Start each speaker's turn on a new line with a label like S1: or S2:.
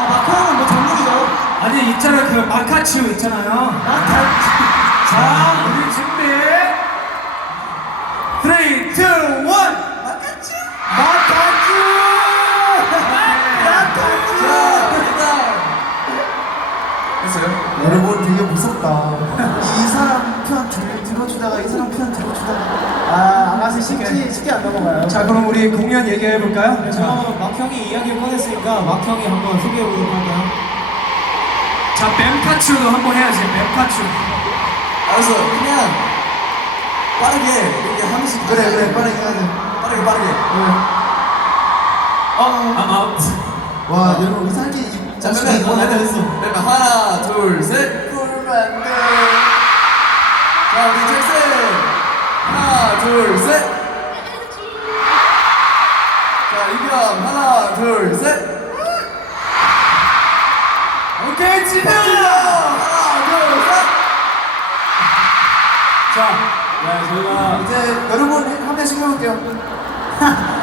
S1: 마카롱은 뭐 전문이죠?
S2: 아니 있잖아 그 마카츄 있잖아요.
S1: 마카츄.
S2: 자 우리 준비. 3, 2, 1.
S1: 마카츄. 마카츄.
S3: 했어요?
S1: 여러분 되게 무섭다. 이 사람 편 들어주다가 이 사람 편 들어주다가 아가씨 쉽게 안 넘어가요.
S2: 자 그럼 우리 공연 얘기해 볼까요?
S4: 그럼 막형이 이야기를 꺼냈으니까 막형이 한번 소개해 보도록 할까요?
S2: 자 뱀카츄도 한번 해야지. 뱀카츄.
S3: 알았어. 그냥 빠르게 이렇게 하나씩
S1: 그래 빠르게 하자.
S3: 빠르게.
S1: 와 여러분 이상하게
S3: 자 그러면
S1: 했어.
S3: 그러면 하나 둘 셋.
S1: 그러면 안 돼.
S3: 자 우리 잭슨 하나 둘 셋. 자 이병 하나 둘 셋.
S2: 오케이 진짜.
S3: 하나 둘 셋.
S2: 자, 네, 저희가
S1: 이제 여러분 한 명씩 해볼게요.